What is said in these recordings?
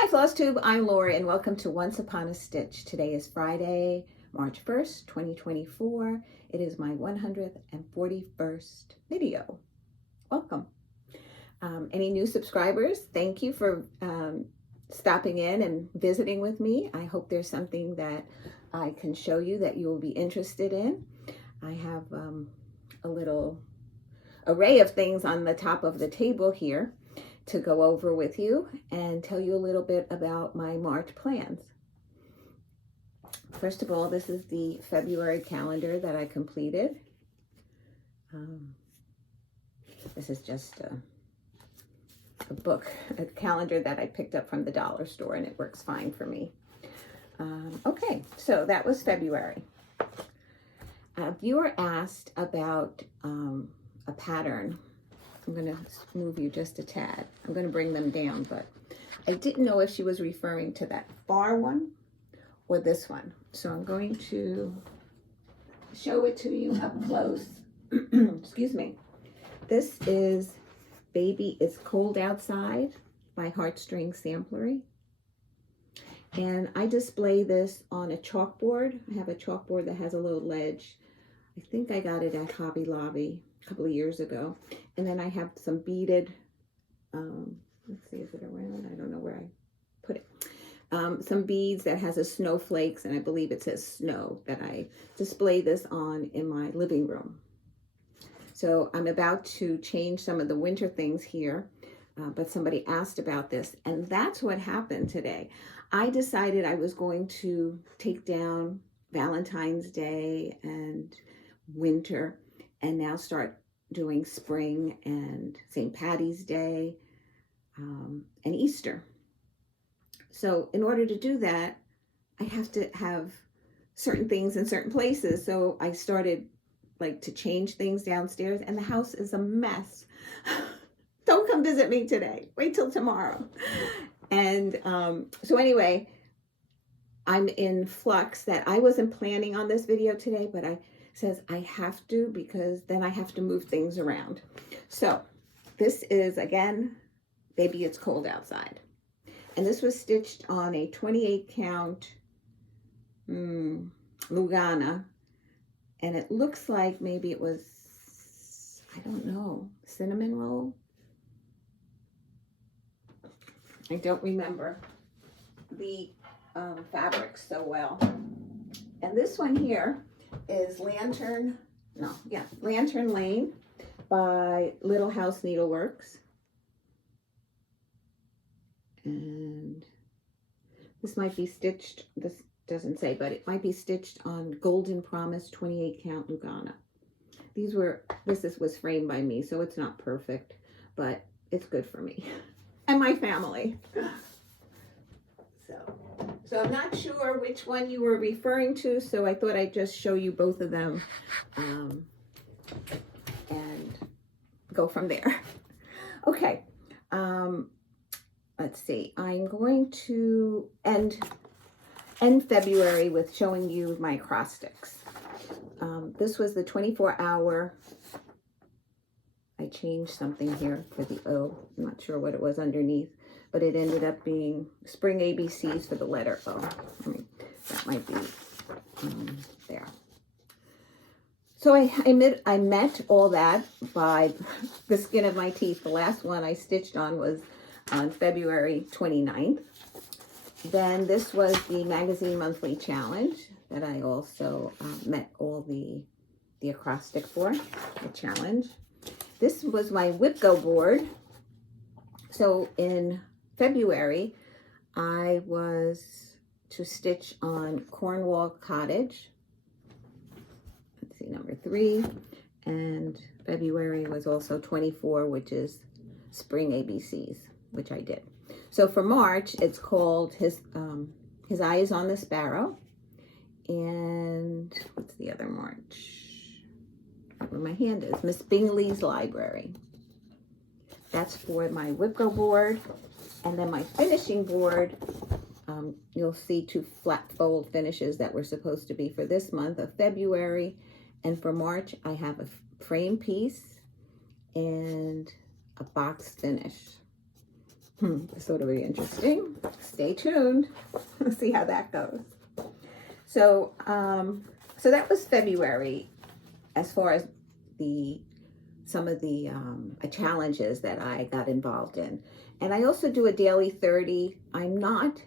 Hi Flosstube, I'm Lori and welcome to Once Upon a Stitch. Today is Friday, March 1st, 2024. It is my 141st video. Welcome. Any new subscribers, thank you for stopping in and visiting with me. I hope there's something that I can show you that you will be interested in. I have a little array of things on the top of the table here to go over with you and tell you a little bit about my March plans. First of all, this is the February calendar that I completed. This is just a book, a calendar that I picked up from the dollar store, and it works fine for me. Okay, so that was February. A viewer asked about a pattern. I'm going to move you just a tad. I'm going to bring them down, but I didn't know if she was referring to that far one or this one. So I'm going to show it to you up close. Excuse me. This is Baby It's Cold Outside by Heartstring Sampler. And I display this on a chalkboard. I have a chalkboard that has a little ledge. I think I got it at Hobby Lobby a couple of years ago. And then I have some beaded, let's see, is it around? I don't know where I put it. Some beads that has a snowflakes, and I believe it says snow, that I display this on in my living room. So I'm about to change some of the winter things here, but somebody asked about this, and that's what happened today. I decided I was going to take down Valentine's Day and winter and now start doing spring and St. Patty's Day and Easter. So in order to do that, I have to have certain things in certain places. So I started to change things downstairs, and the house is a mess. Don't come visit me today. Wait till tomorrow. And so anyway, I'm in flux that I wasn't planning on this video today, but says I have to, because then I have to move things around. So this is, again, Baby It's Cold Outside. And this was stitched on a 28 count Lugana. And it looks like maybe it was, I don't know, cinnamon roll. I don't remember the fabrics so well. And this one here is Lantern Lane by Little House Needleworks. And this might be stitched, this doesn't say, but it might be stitched on Golden Promise 28 count Lugana. This was framed by me, so it's not perfect, but it's good for me and my family. So I'm not sure which one you were referring to, so I thought I'd just show you both of them and go from there. Okay, let's see. I'm going to end February with showing you my acrostics. This was the 24-hour. I changed something here for the O. I'm not sure what it was underneath, but it ended up being Spring ABCs for the letter O. I mean, that might be there. So I met all that by the skin of my teeth. The last one I stitched on was on February 29th. Then this was the Magazine Monthly Challenge that I also met all the acrostic for, the challenge. This was my Whip Go board. So in February, I was to stitch on Cornwall Cottage. Let's see, number 3. And February was also 24, which is Spring ABCs, which I did. So for March, it's called His Eye is on the Sparrow. And what's the other March? Where my hand is, Miss Bingley's Library. That's for my Whip Go board. And then my finishing board, you'll see 2 flat fold finishes that were supposed to be for this month of February. And for March, I have a frame piece and a box finish. This ought to be interesting. Stay tuned. Let's see how that goes. So, so that was February as far as some of the challenges that I got involved in. And I also do a daily 30. I'm not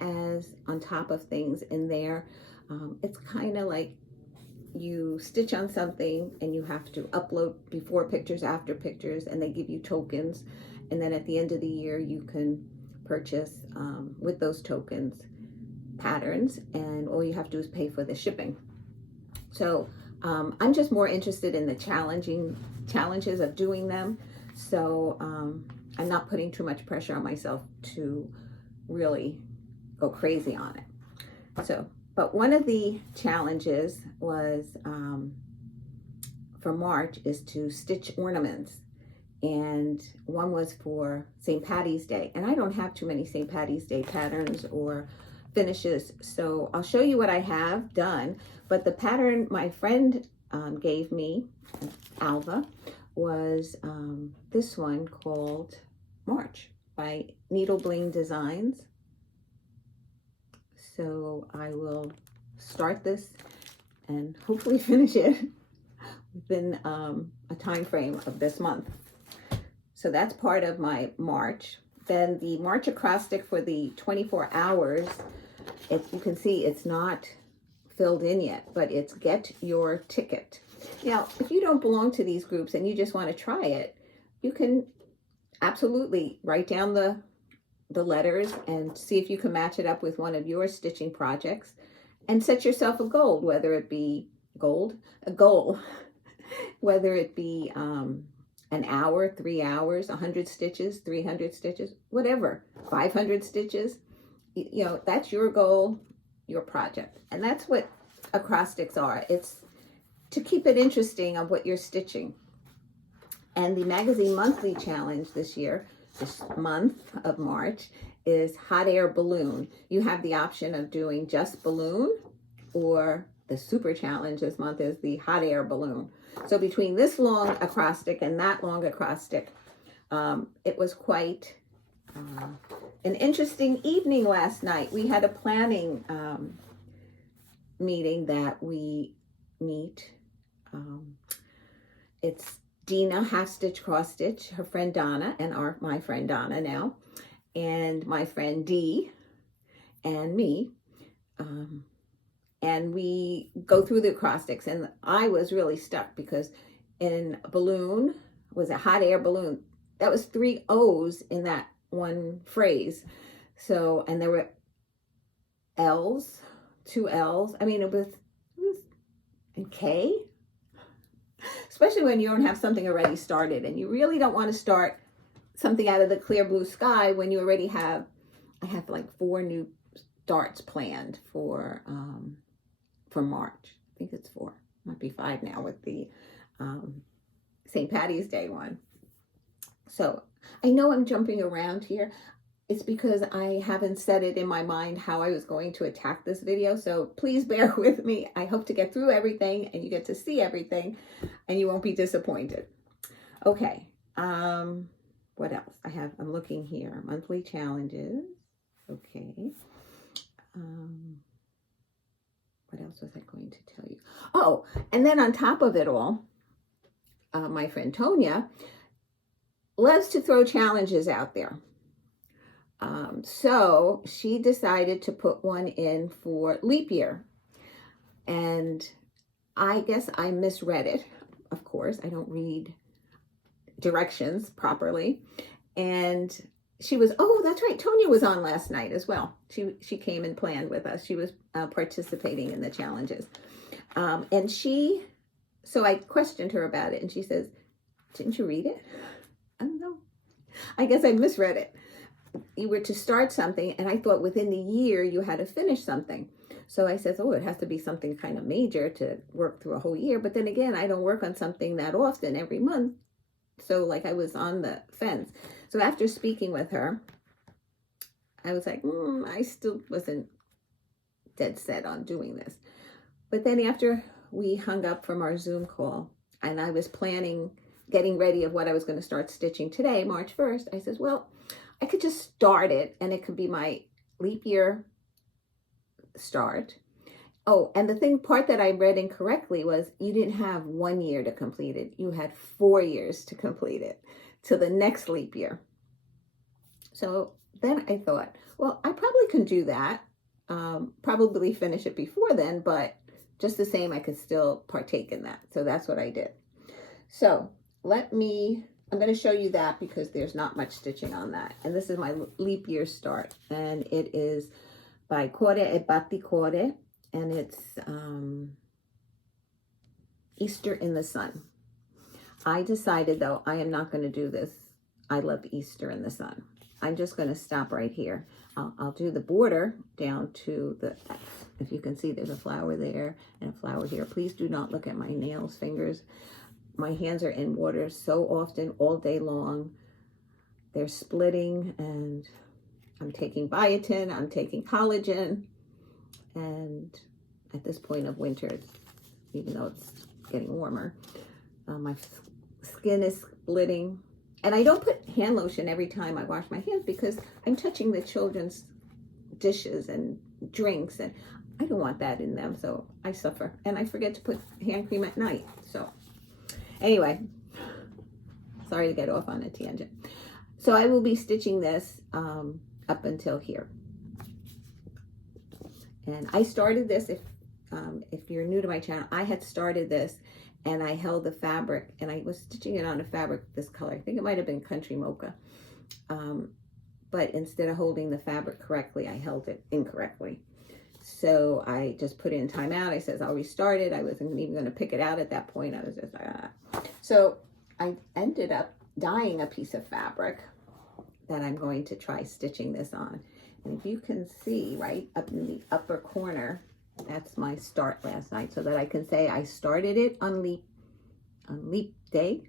as on top of things in there. It's kind of like you stitch on something and you have to upload before pictures, after pictures, and they give you tokens. And then at the end of the year, you can purchase with those tokens patterns, and all you have to do is pay for the shipping. So I'm just more interested in the challenges of doing them. So I'm not putting too much pressure on myself to really go crazy on it. So, but one of the challenges was for March is to stitch ornaments. And one was for St. Patty's Day. And I don't have too many St. Patty's Day patterns or finishes. So I'll show you what I have done. But the pattern my friend gave me, Alva, was this one called March by Needle Bling Designs. So I will start this and hopefully finish it within a time frame of this month. So that's part of my March. Then the March acrostic for the 24 hours, you can see it's not filled in yet, but it's get your ticket. Now, if you don't belong to these groups and you just want to try it, you can absolutely write down the letters and see if you can match it up with one of your stitching projects and set yourself a goal, whether it be a goal, whether it be an hour, 3 hours, 100 stitches, 300 stitches, whatever, 500 stitches. You know, that's your goal, your project. And that's what acrostics are. It's to keep it interesting on what you're stitching. And the magazine monthly challenge this year, this month of March, is hot air balloon. You have the option of doing just balloon, or the super challenge this month is the hot air balloon. So between this long acrostic and that long acrostic, it was quite an interesting evening last night. We had a planning meeting that we meet. It's Dena, half stitch, cross stitch, her friend Donna, and my friend Donna now, and my friend Dee, and me. And we go through the acrostics, and I was really stuck because in balloon was a hot air balloon. That was 3 O's in that one phrase. So, and there were L's, 2 L's. I mean, it was and K, especially when you don't have something already started, and you really don't want to start something out of the clear blue sky when you already have, I have like 4 new starts planned for March. I think it's 4, might be 5 now with the St. Patty's Day one. So I know I'm jumping around here. It's because I haven't set it in my mind how I was going to attack this video. So please bear with me. I hope to get through everything and you get to see everything and you won't be disappointed. Okay. What else? I'm looking here. Monthly challenges. Okay. What else was I going to tell you? Oh, and then on top of it all, my friend Tonya loves to throw challenges out there. So she decided to put one in for leap year. And I guess I misread it. Of course, I don't read directions properly. And she was, oh, that's right. Tonya was on last night as well. She came and planned with us. She was participating in the challenges. So I questioned her about it, and she says, didn't you read it? I don't know. I guess I misread it. You were to start something, and I thought within the year you had to finish something. So I said, oh, it has to be something kind of major to work through a whole year. But then again, I don't work on something that often every month. So like I was on the fence. So after speaking with her, I was like, I still wasn't dead set on doing this. But then after we hung up from our Zoom call, and I was getting ready of what I was going to start stitching today, March 1st, I says, well, I could just start it and it could be my leap year start. Oh, and the part that I read incorrectly was you didn't have 1 year to complete it. You had 4 years to complete it to the next leap year. So then I thought, well, I probably can do that. Probably finish it before then, but just the same, I could still partake in that. So that's what I did. So I'm going to show you that because there's not much stitching on that. And this is my leap year start. And it is by Corre e Batticore. And it's Easter in the Sun. I decided, though, I am not going to do this. I love Easter in the Sun. I'm just going to stop right here. I'll do the border down to the, if you can see, there's a flower there and a flower here. Please do not look at my nails, fingers. My hands are in water so often, all day long. They're splitting, and I'm taking biotin, I'm taking collagen. And at this point of winter, even though it's getting warmer, my skin is splitting. And I don't put hand lotion every time I wash my hands because I'm touching the children's dishes and drinks, and I don't want that in them, so I suffer. And I forget to put hand cream at night. So anyway, sorry to get off on a tangent. So I will be stitching this up until here. And I started this, if you're new to my channel, I had started this and I held the fabric and I was stitching it on a fabric this color. I think it might have been Country Mocha. But instead of holding the fabric correctly, I held it incorrectly. So I just put in timeout. I says, I'll restart it. I wasn't even going to pick it out at that point. I was just like, ah. So I ended up dyeing a piece of fabric that I'm going to try stitching this on. And if you can see right up in the upper corner, that's my start last night, so that I can say I started it on the leap day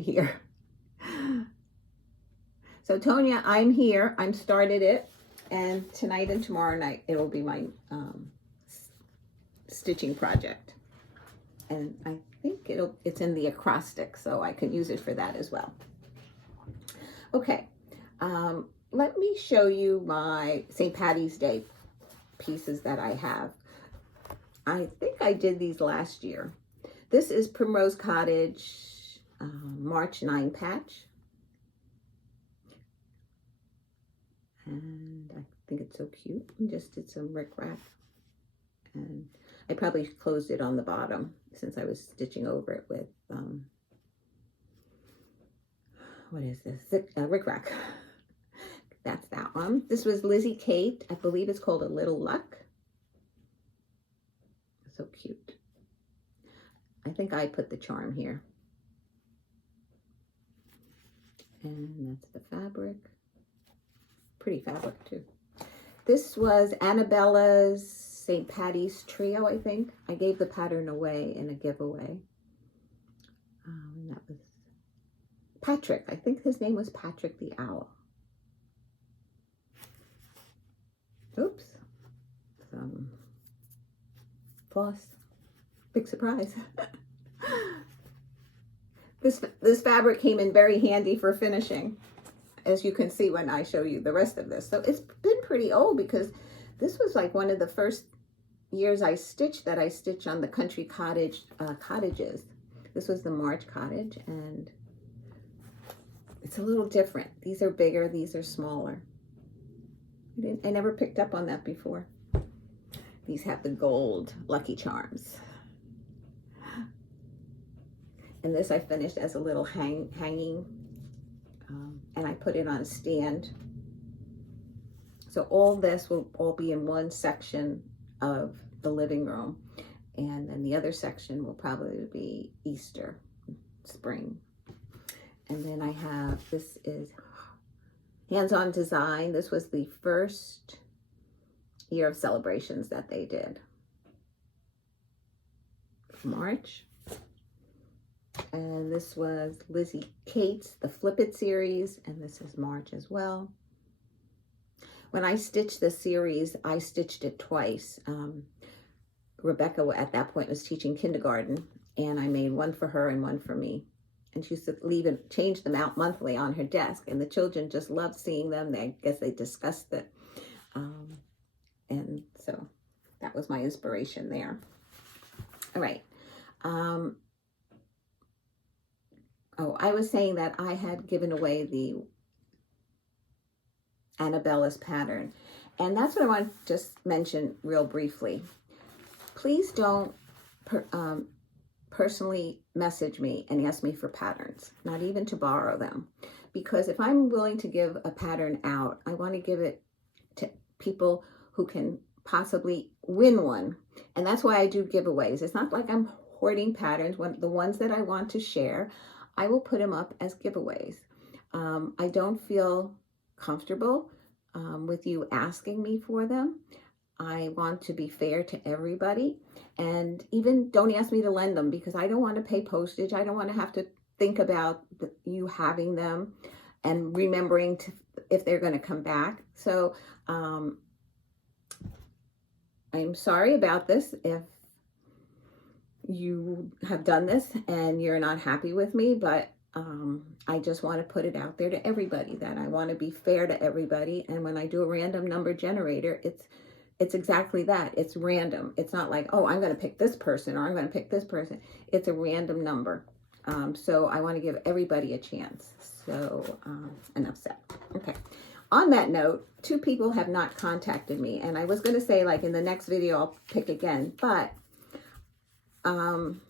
here. So Tonya, I'm here. I'm started it, and tonight and tomorrow night it will be my stitching project, and I think it's in the acrostic, so I can use it for that as well. Okay. Let me show you my St. Patty's Day pieces that I have. I think I did these last year. This is Primrose Cottage March 9 patch. And I think it's so cute. I just did some rickrack. And I probably closed it on the bottom since I was stitching over it with, what is this? Rickrack. That's that one. This was Lizzie Kate. I believe it's called A Little Luck. So cute. I think I put the charm here. And that's the fabric. Pretty fabric too. This was Annabella's St. Patty's Trio, I think. I gave the pattern away in a giveaway. That was Patrick. I think his name was Patrick the Owl. Oops. Some floss. Big surprise. This fabric came in very handy for finishing, as you can see when I show you the rest of this. So it's been pretty old because this was like one of the first years I stitched that I stitched on the Country Cottage cottages. This was the March Cottage, and it's a little different. These are bigger, these are smaller. I never picked up on that before. These have the gold Lucky Charms. And this I finished as a little hanging, and I put it on a stand. So all this will all be in one section of the living room. And then the other section will probably be Easter, spring. And then I have, this is Hands-On Design. This was the first year of celebrations that they did. March. And this was Lizzie Kate's, the Flip It series, and this is March as well. When I stitched the series, I stitched it twice. Rebecca at that point was teaching kindergarten, and I made one for her and one for me. and she used to leave and change them out monthly on her desk, and the children just loved seeing them. I guess they discussed it. And so that was my inspiration there. All right. Oh, I was saying that I had given away the Annabella's pattern. And that's what I want to just mention real briefly. Please don't personally message me and ask me for patterns, not even to borrow them. Because if I'm willing to give a pattern out, I want to give it to people who can possibly win one. And that's why I do giveaways. It's not like I'm hoarding patterns. The ones that I want to share, I will put them up as giveaways. I don't feel comfortable with you asking me for them. I want to be fair to everybody, and even don't ask me to lend them, because I don't want to pay postage. I don't want to have to think about you having them and remembering if they're going to come back. So I'm sorry about this if you have done this and you're not happy with me, but I just want to put it out there to everybody that I want to be fair to everybody. And when I do a random number generator, it's exactly that. It's random. It's not like, oh, I'm going to pick this person or I'm going to pick this person. It's a random number. So I want to give everybody a chance. So enough said. Okay. On that note, 2 people have not contacted me, and I was going to say, like, in the next video I'll pick again, but and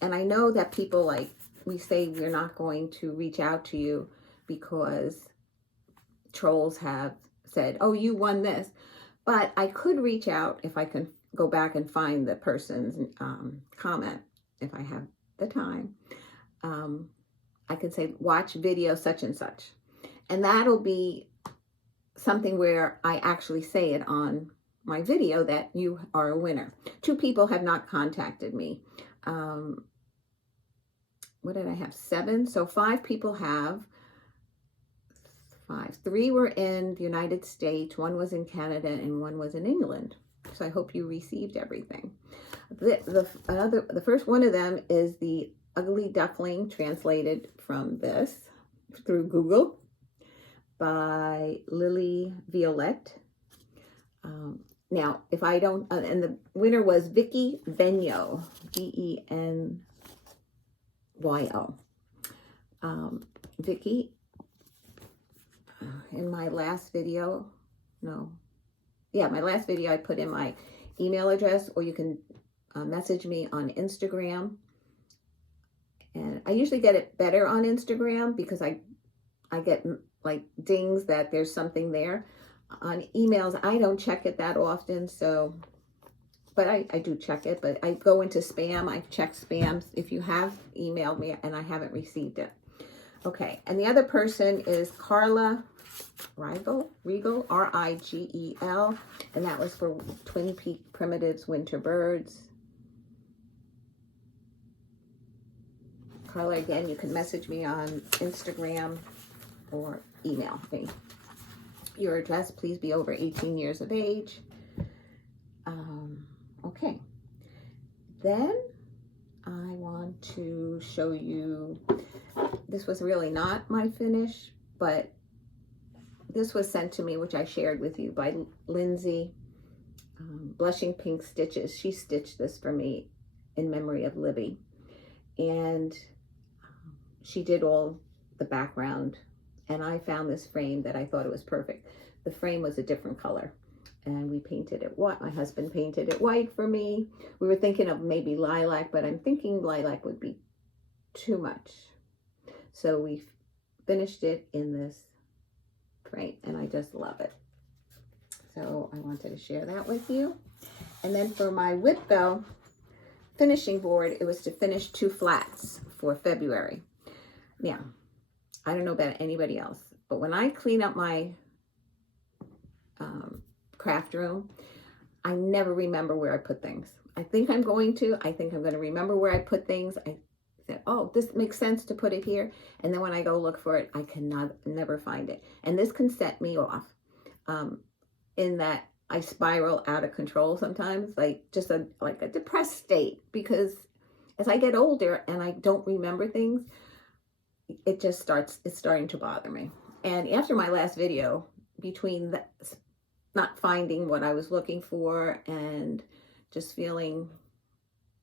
I know that people, like, we say we're not going to reach out to you because trolls have said, oh, you won this. But I could reach out if I can go back and find the person's comment, if I have the time. I can say, watch video such and such. And that'll be something where I actually say it on my video that you are a winner. 2 people have not contacted me. What did I have? 7. So 5 people have. 5. 3 were in the United States, 1 was in Canada, and 1 was in England. So I hope you received everything. The first one of them is the Ugly Duckling, translated from this through Google by Lily Violette. Now, if I don't, and the winner was Vicky Venyo, Venyo. Vicky, in my last video, my last video I put in my email address, or you can message me on Instagram. And I usually get it better on Instagram because I get like dings that there's something there. On emails, I don't check it that often, so, but I do check it, but I go into spam. I check spams if you have emailed me and I haven't received it. Okay, and the other person is Carla Rigel, R-I-G-E-L, and that was for Twin Peak Primitives Winter Birds. Carla, again, you can message me on Instagram or email me. Your address, please be over 18 years of age. Okay. Then I want to show you, this was really not my finish, but this was sent to me, which I shared with you, by Lindsi, Blushing Pink Stitches. She stitched this for me in memory of Libby. And she did all the background, and I found this frame that I thought it was perfect. The frame was a different color, and we painted it white. My husband painted it white for me. We were thinking of maybe lilac, but I'm thinking lilac would be too much. So we finished it in this frame, and I just love it. So I wanted to share that with you. And then for my Whip Go finishing board, it was to finish 2 flats for February. Now, I don't know about anybody else, but when I clean up my craft room, I never remember where I put things. I think I'm going to remember where I put things. I said, oh, this makes sense to put it here. And then when I go look for it, I never find it. And this can set me off in that I spiral out of control sometimes, like just a depressed state, because as I get older and I don't remember things, it's starting to bother me. And after my last video, between not finding what I was looking for and just feeling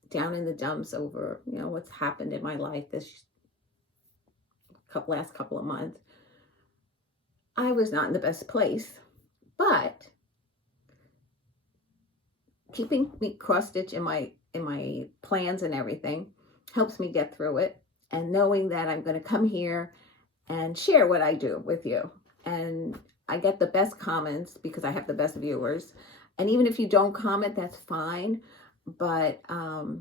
down in the dumps over, you know, what's happened in my life this last couple of months, I was not in the best place. But keeping me cross-stitch in my plans and everything helps me get through it, and knowing that I'm going to come here and share what I do with you, and I get the best comments because I have the best viewers. And even if you don't comment, that's fine. But I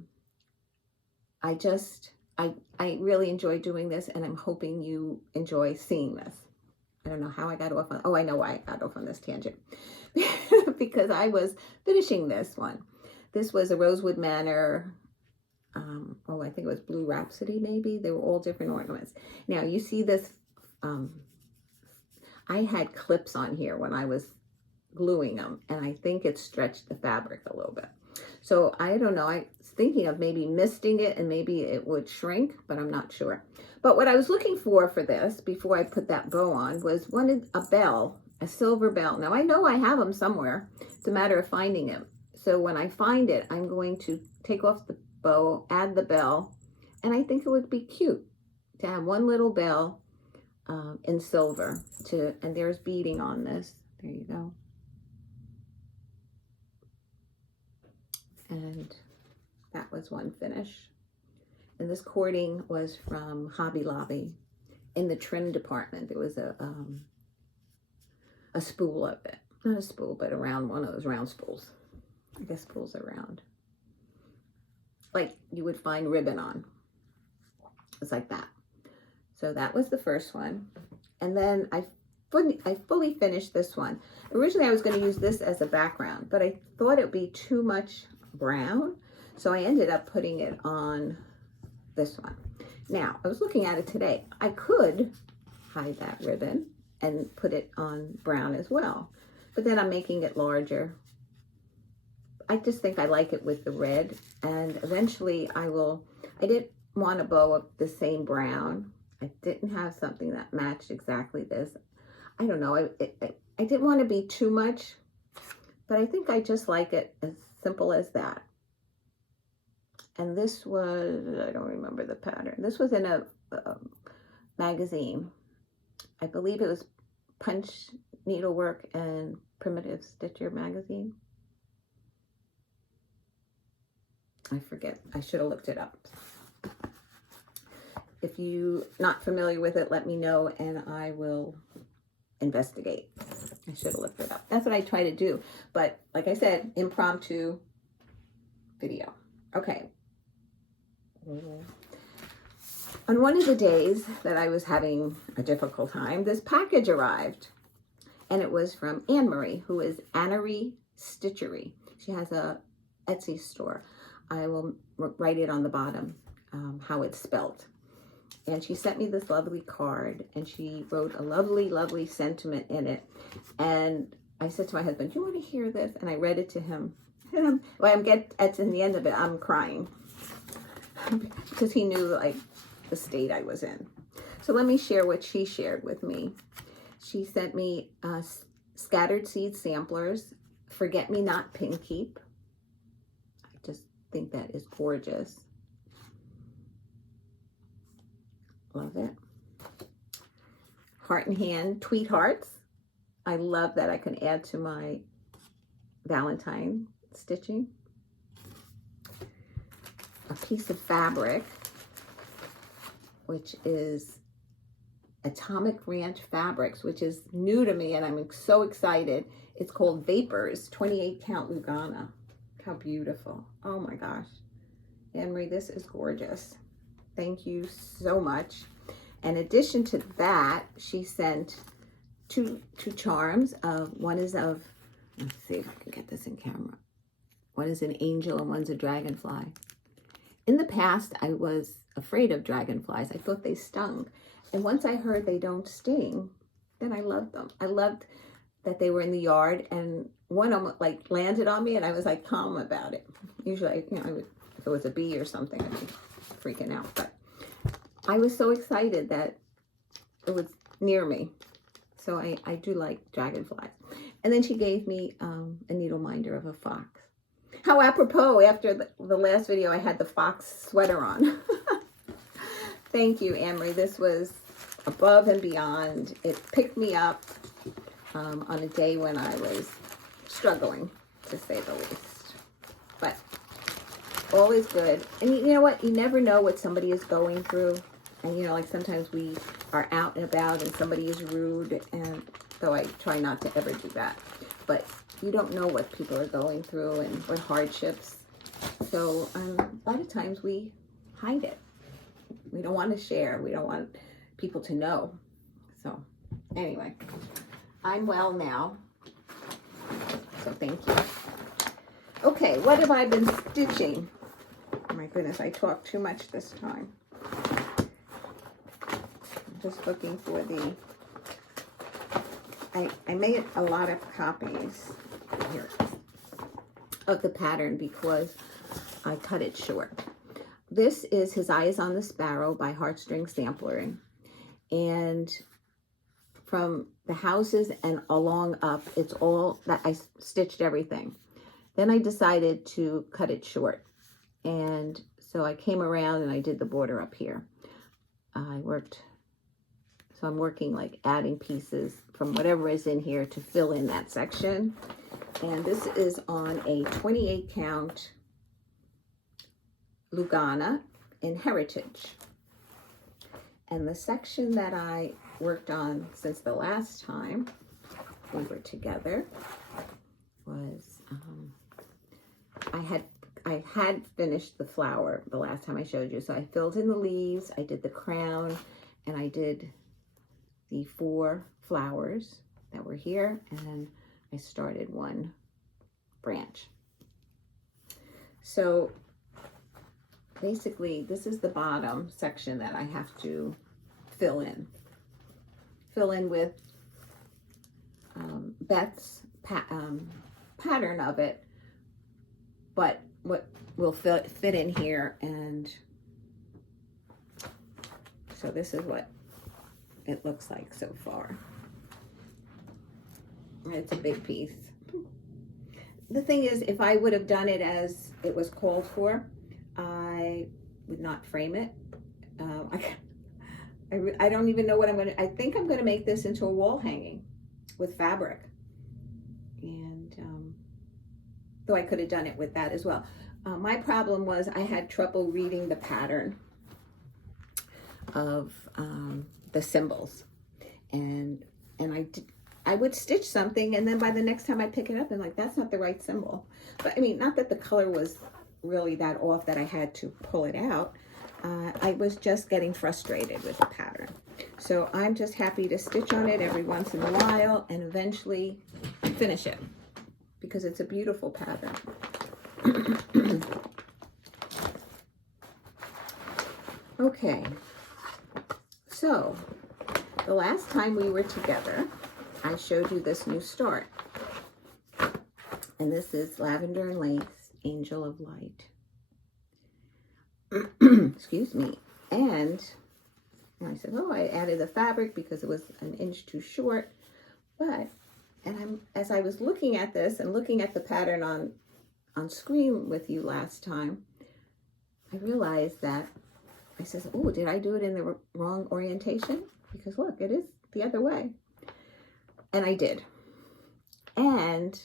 really enjoy doing this, and I'm hoping you enjoy seeing this. I don't know how I got off on, oh, I know why I got off on this tangent. Because I was finishing this one. This was a Rosewood Manor, oh, I think it was Blue Rhapsody maybe. They were all different ornaments. Now you see this, I had clips on here when I was gluing them, and I think it stretched the fabric a little bit. So I don't know, I was thinking of maybe misting it and maybe it would shrink, but I'm not sure. But what I was looking for this, before I put that bow on, was a bell, a silver bell. Now I know I have them somewhere. It's a matter of finding them. So when I find it, I'm going to take off the bow, add the bell, and I think it would be cute to have one little bell in silver. And there's beading on this. There you go. And that was one finish. And this cording was from Hobby Lobby. In the trim department, there was a spool of it. Not a spool, but around one of those round spools. I guess spools are round. Like you would find ribbon on. It's like that. So that was the first one. And then I fully finished this one. Originally I was going to use this as a background, but I thought it would be too much brown. So I ended up putting it on this one. Now, I was looking at it today. I could hide that ribbon and put it on brown as well. But then I'm making it larger. I just think I like it with the red. And eventually I didn't want a bow of the same brown. I didn't have something that matched exactly this. I don't know. I didn't want to be too much. But I think I just like it as simple as that. And this was, I don't remember the pattern. This was in a magazine. I believe it was Punch Needlework and Primitive Stitcher magazine. I forget. I should have looked it up. If you're not familiar with it, let me know and I will investigate. I should have looked it up. That's what I try to do. But like I said, impromptu video. Okay. On one of the days that I was having a difficult time, this package arrived. And it was from Anne-Marie, who is Annery Stitchery. She has a Etsy store. I will write it on the bottom, how it's spelled. And she sent me this lovely card, and she wrote a lovely, lovely sentiment in it. And I said to my husband, do you want to hear this? And I read it to him. And it's in the end of it, I'm crying. Because he knew like the state I was in. So let me share what she shared with me. She sent me Scattered Seed Samplers, Forget Me Not Pin Keep. I just think that is gorgeous. Love it. Heart and Hand Tweet Hearts. I love that I can add to my Valentine stitching. A piece of fabric, which is Atomic Ranch Fabrics, which is new to me and I'm so excited. It's called Vapors 28 Count Lugana. How beautiful. Oh my gosh. Anne-Marie, this is gorgeous. Thank you so much. In addition to that, she sent two charms. One is of, let's see if I can get this in camera. One is an angel and one's a dragonfly. In the past, I was afraid of dragonflies. I thought they stung. And once I heard they don't sting, then I loved them. I loved that they were in the yard, and one of them like landed on me and I was like calm about it. Usually, if it was a bee or something, I'd be freaking out. But I was so excited that it was near me. So I do like dragonflies. And then she gave me a needle minder of a fox. How apropos, after the last video, I had the fox sweater on. Thank you, Anne-Marie. This was above and beyond. It picked me up on a day when I was struggling, to say the least. But all is good. And you know what? You never know what somebody is going through. And, you know, like sometimes we are out and about and somebody is rude, and though I try not to ever do that. But you don't know what people are going through and what hardships. So a lot of times we hide it. We don't want to share. We don't want people to know. So anyway, I'm well now. So thank you. Okay, what have I been stitching? Oh my goodness, I talked too much this time. I'm just looking for the... I made a lot of copies here of the pattern because I cut it short. This is His Eye is on the Sparrow by Heartstring Sampler. And from the houses and along up, it's all that I stitched everything. Then I decided to cut it short. And so I came around and I did the border up here. So I'm working like adding pieces from whatever is in here to fill in that section. And this is on a 28 count Lugana in Heritage. And the section that I worked on since the last time we were together was, I had finished the flower the last time I showed you. So I filled in the leaves, I did the crown, and I did the 4 flowers that were here, and I started one branch. So basically this is the bottom section that I have to fill in with Beth's pattern of it, but what will fit in here. And so this is what it looks like so far. It's a big piece. The thing is, if I would have done it as it was called for, I would not frame it. I don't even know what I'm going to, I think I'm going to make this into a wall hanging with fabric. And though I could have done it with that as well. My problem was I had trouble reading the pattern of the symbols. And I would stitch something, and then by the next time I pick it up, I'm like, that's not the right symbol. But I mean, not that the color was really that off that I had to pull it out. I was just getting frustrated with the pattern. So I'm just happy to stitch on it every once in a while and eventually finish it because it's a beautiful pattern. Okay, so the last time we were together, I showed you this new start. And this is Lavender and Lace, Angel of Light. Excuse me. And I said, oh, I added the fabric because it was an inch too short. But, as I was looking at this and looking at the pattern on screen with you last time, I realized that I said, oh, did I do it in the wrong orientation? Because look, it is the other way. And I did. And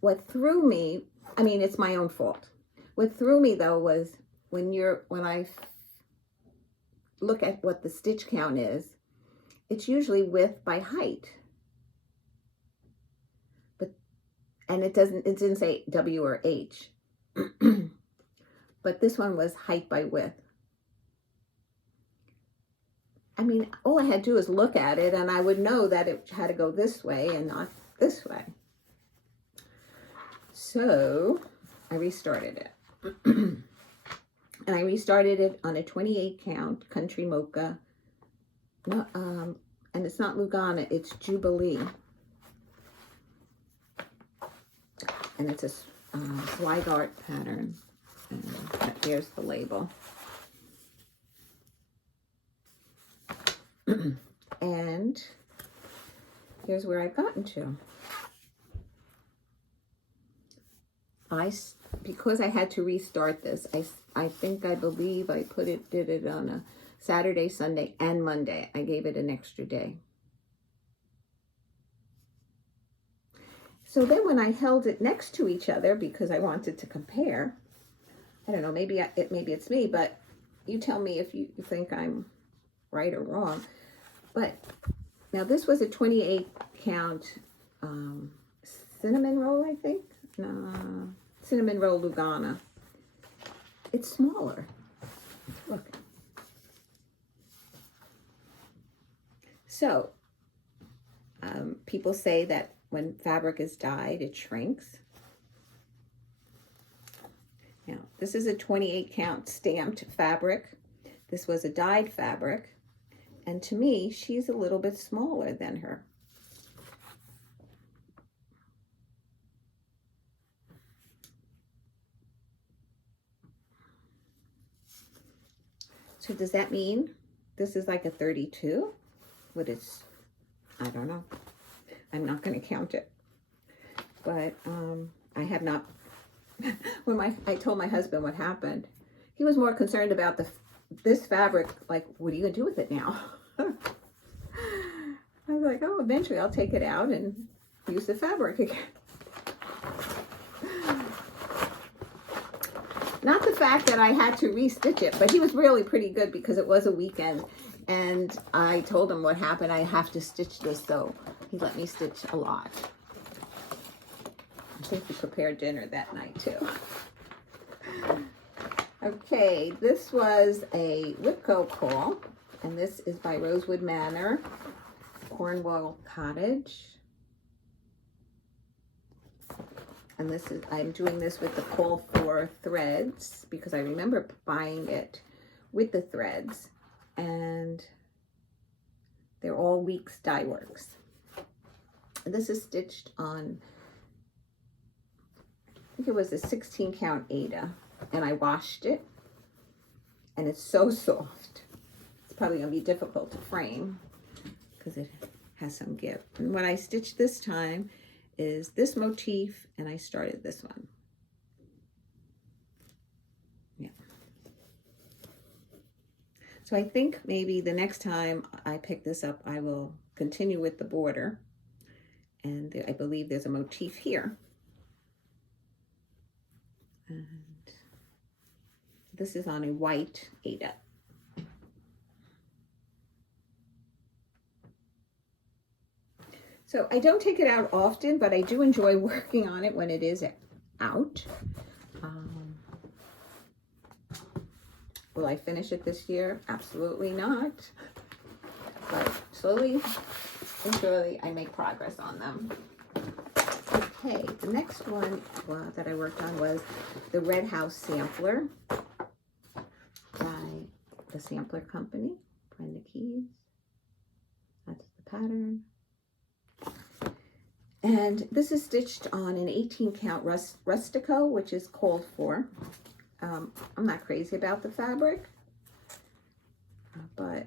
what threw me, I mean, it's my own fault. What threw me though was when I look at what the stitch count is, it's usually width by height. And it didn't say W or H. But this one was height by width. I mean, all I had to do is look at it and I would know that it had to go this way and not this way. So I restarted it. And I restarted it on a 28 count Country Mocha. No, and it's not Lugana, it's Jubilee. And it's a Swag Art pattern. And here's the label. And here's where I've gotten to. Because I had to restart this, I believe I did it on a Saturday, Sunday, and Monday. I gave it an extra day. So then when I held it next to each other, because I wanted to compare, I don't know, maybe it's me, but you tell me if you think I'm right or wrong. But now this was a 28 count cinnamon roll, I think. Cinnamon roll Lugana. It's smaller. Look. So, people say that when fabric is dyed, it shrinks. Now, this is a 28 count stamped fabric. This was a dyed fabric. And to me, she's a little bit smaller than her. So does that mean this is like a 32? What is, I don't know. I'm not going to count it. But I have not, when I told my husband what happened, he was more concerned about this fabric, like, what are you going to do with it now? I was like, oh, eventually I'll take it out and use the fabric again. Not the fact that I had to restitch it, but he was really pretty good because it was a weekend. And I told him what happened. I have to stitch this, so he let me stitch a lot. I think he prepared dinner that night too. Okay, this was a Whipco call, and this is by Rosewood Manor, Cornwall Cottage. And this is, I'm doing this with the call for threads because I remember buying it with the threads, and they're all Weeks Dye Works. And this is stitched on, I think it was a 16 count Aida, and I washed it, and it's so soft. It's probably gonna be difficult to frame because it has some give. And what I stitched this time is this motif, and I started this one. Yeah. So I think maybe the next time I pick this up, I will continue with the border. And I believe there's a motif here. And this is on a white Aida. So I don't take it out often, but I do enjoy working on it when it is out. Will I finish it this year? Absolutely not. But slowly and surely I make progress on them. Okay, the next one that I worked on was the Red House Sampler by the Sampler Company, Brenda Keys. That's the pattern. And this is stitched on an 18 count Rustico, which is called for. I'm not crazy about the fabric, but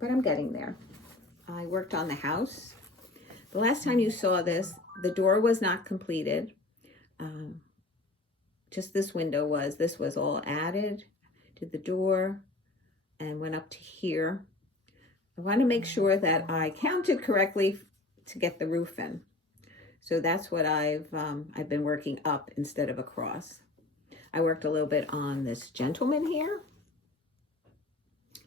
I'm getting there. I worked on the house. The last time you saw this, the door was not completed. Just this window was. This was all added to the door and went up to here. I want to make sure that I counted correctly to get the roof in. So that's what I've been working up instead of across. I worked a little bit on this gentleman here.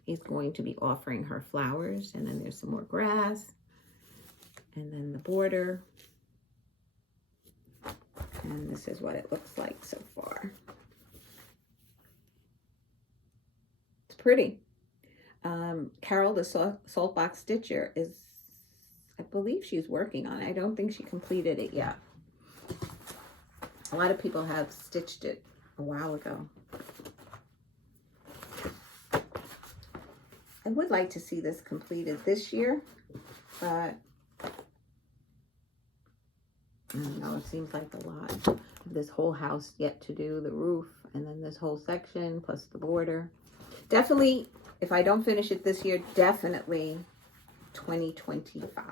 He's going to be offering her flowers, and then there's some more grass, and then the border. And this is what it looks like so far. It's pretty. Carol, the Saltbox Stitcher, I believe she's working on it. I don't think she completed it yet. A lot of people have stitched it a while ago. I would like to see this completed this year, but I don't know, it seems like a lot. This whole house yet to do, the roof, and then this whole section, plus the border. Definitely, if I don't finish it this year, definitely 2025.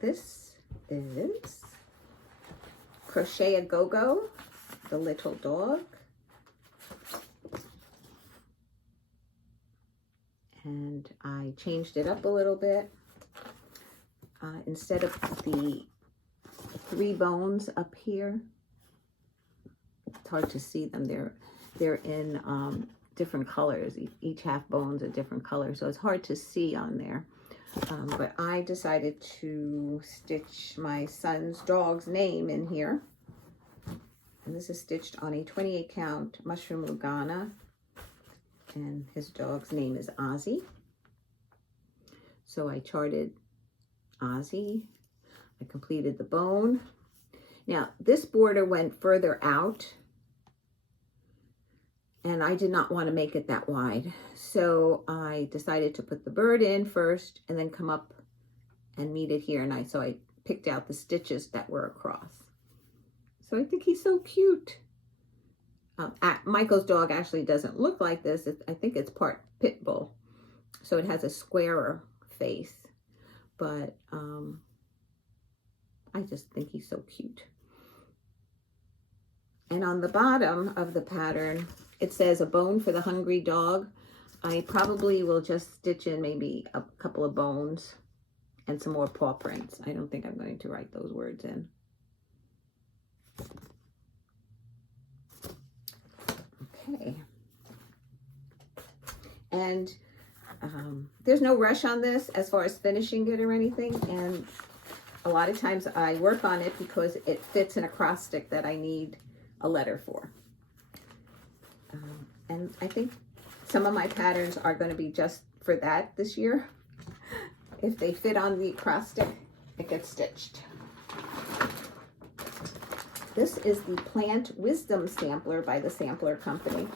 This is Crochet A Goo, the little dog. And I changed it up a little bit. Instead of the 3 bones up here, it's hard to see them. They're in different colors. Each half bone's a different color, so it's hard to see on there. But I decided to stitch my son's dog's name in here. And this is stitched on a 28 count mushroom Lugana. And his dog's name is Ozzy. So I charted Ozzy. I completed the bone. Now, this border went further out, and I did not want to make it that wide. So I decided to put the bird in first and then come up and meet it here. And so I picked out the stitches that were across. So I think he's so cute. Michael's dog actually doesn't look like this. I think it's part pit bull. So it has a squarer face. But I just think he's so cute. And on the bottom of the pattern, it says a bone for the hungry dog. I probably will just stitch in maybe a couple of bones and some more paw prints. I don't think I'm going to write those words in. Okay. And there's no rush on this as far as finishing it or anything. And a lot of times I work on it because it fits an acrostic that I need a letter for. And I think some of my patterns are going to be just for that this year. If they fit on the acrostic, it gets stitched. This is the Plant Wisdom Sampler by the Sampler Company.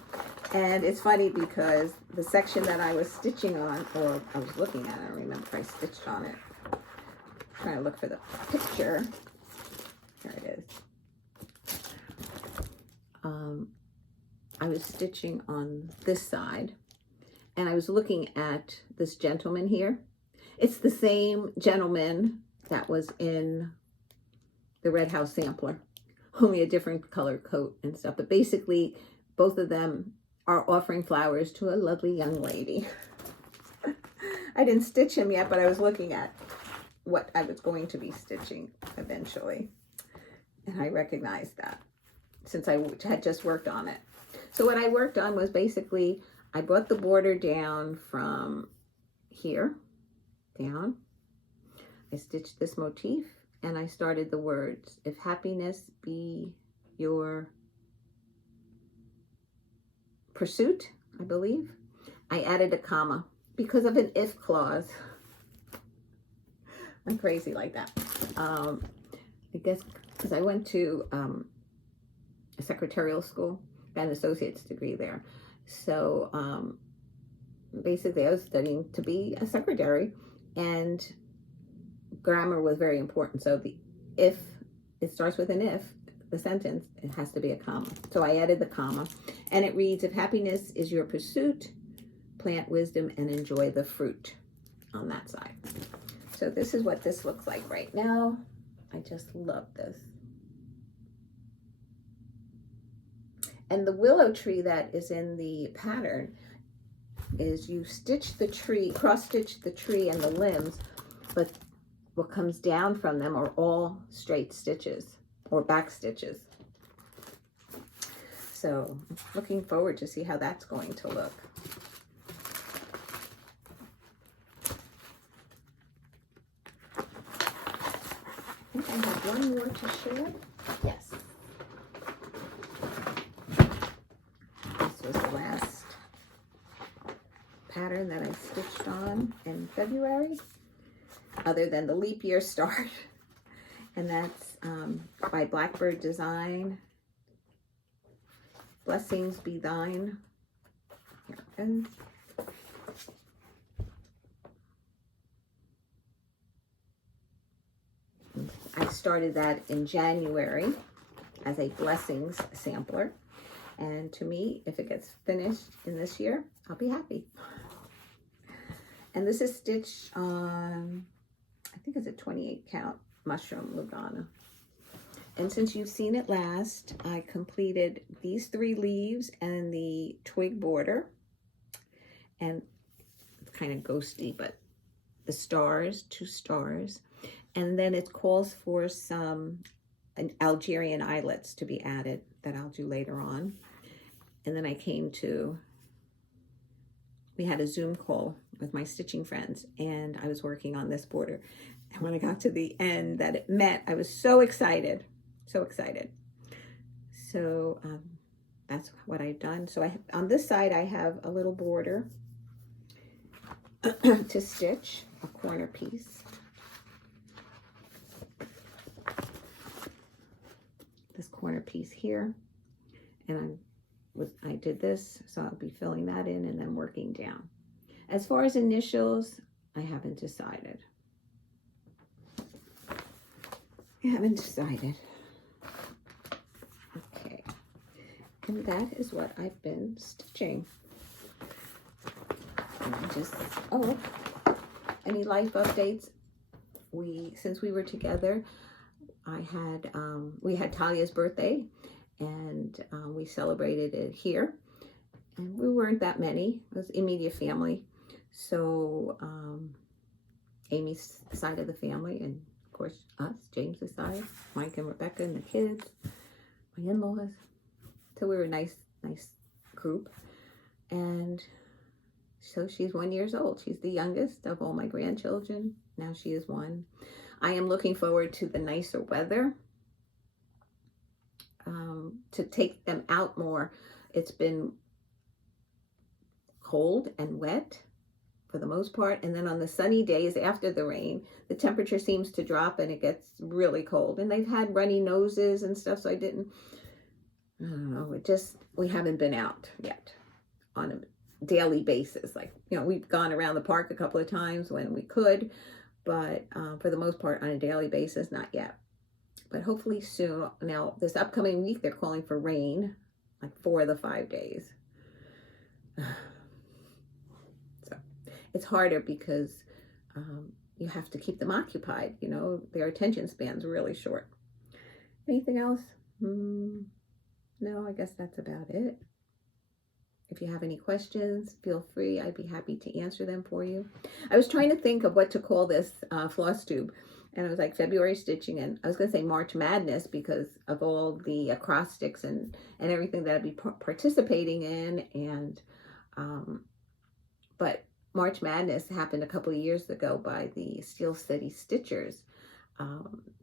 And it's funny because the section that I was stitching on, or I was looking at, I don't remember if I stitched on it. I'm trying to look for the picture. Here it is. I was stitching on this side, and I was looking at this gentleman here. It's the same gentleman that was in the Red House Sampler, only a different color coat and stuff. But basically, both of them are offering flowers to a lovely young lady. I didn't stitch him yet, but I was looking at what I was going to be stitching eventually. And I recognized that since I had just worked on it. So what I worked on was basically, I brought the border down from here, down. I stitched this motif and I started the words, if happiness be your pursuit, I believe. I added a comma because of an if clause. I'm crazy like that. I guess because I went to a secretarial school, got an associate's degree there. So basically I was studying to be a secretary, and grammar was very important. So the if, it starts with an if, the sentence, it has to be a comma. So I added the comma, and it reads, if happiness is your pursuit, plant wisdom and enjoy the fruit on that side. So this is what this looks like right now. I just love this. And the willow tree that is in the pattern is you stitch the tree, cross stitch the tree and the limbs, but what comes down from them are all straight stitches or back stitches. So looking forward to see how that's going to look. I think I have one more to share. Yes. This was the last pattern that I stitched on in February, other than the leap year start. And that's by Blackbird Design. Blessings be thine. Here it goes. I think I have one more to share. I started that in January as a blessings sampler. And to me, if it gets finished in this year, I'll be happy. And this is stitched on, I think it's a 28 count mushroom Lugana. And since you've seen it last, I completed these 3 leaves and the twig border. And it's kind of ghosty, but the stars, 2 stars. And then it calls for some Algerian eyelets to be added that I'll do later on. And then I came to, we had a Zoom call with my stitching friends, and I was working on this border. And when I got to the end that it met, I was so excited, so excited. So that's what I've done. So on this side, I have a little border to stitch, a corner piece. This corner piece here, and I did this, so I'll be filling that in and then working down. As far as initials, I haven't decided. Okay, and that is what I've been stitching. And just, oh, any life updates? Since we were together, we had Talia's birthday, and we celebrated it here. And we weren't that many. It was immediate family. So Amy's side of the family, and of course us, James's side, Mike and Rebecca and the kids, my in-laws. So we were a nice group. And so she's 1 year old. She's the youngest of all my grandchildren. Now she is 1. I am looking forward to the nicer weather, to take them out more. It's been cold and wet for the most part, and then on the sunny days after the rain, the temperature seems to drop and it gets really cold. And they've had runny noses and stuff, so I don't know, we haven't been out yet on a daily basis. Like, we've gone around the park a couple of times when we could, but for the most part on a daily basis, not yet. But hopefully soon. Now, this upcoming week, they're calling for rain, like 4 of the 5 days. So it's harder because you have to keep them occupied. Their attention span's really short. Anything else? No, I guess that's about it. If you have any questions, feel free. I'd be happy to answer them for you. I was trying to think of what to call this Flosstube. And I was like, February stitching, and I was going to say March Madness because of all the acrostics and everything that I'd be participating in. And but March Madness happened a couple of years ago by the Steel City Stitchers.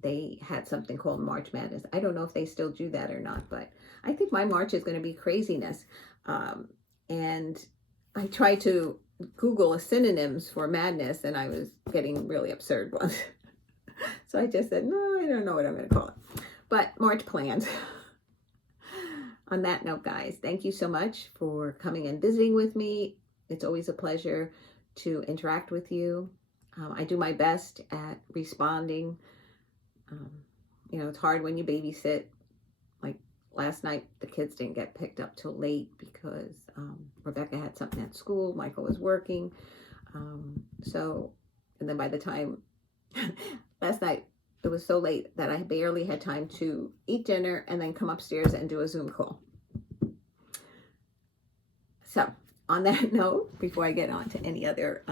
They had something called March Madness. I don't know if they still do that or not, but I think my March is going to be craziness. And I tried to Google synonyms for madness, and I was getting really absurd ones. So I just said, no, I don't know what I'm going to call it. But March plans. On that note, guys, thank you so much for coming and visiting with me. It's always a pleasure to interact with you. I do my best at responding. It's hard when you babysit. Like last night, the kids didn't get picked up till late because Rebecca had something at school. Michael was working. And then by the time last night, it was so late that I barely had time to eat dinner and then come upstairs and do a Zoom call. So on that note, before I get on to any other,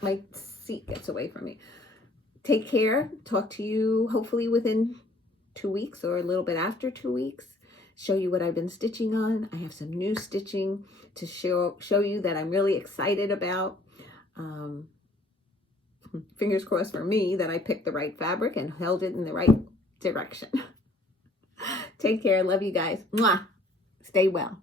my seat gets away from me. Take care. Talk to you hopefully within 2 weeks or a little bit after 2 weeks. Show you what I've been stitching on. I have some new stitching to show you that I'm really excited about. Fingers crossed for me that I picked the right fabric and held it in the right direction. Take care. Love you guys. Mwah. Stay well.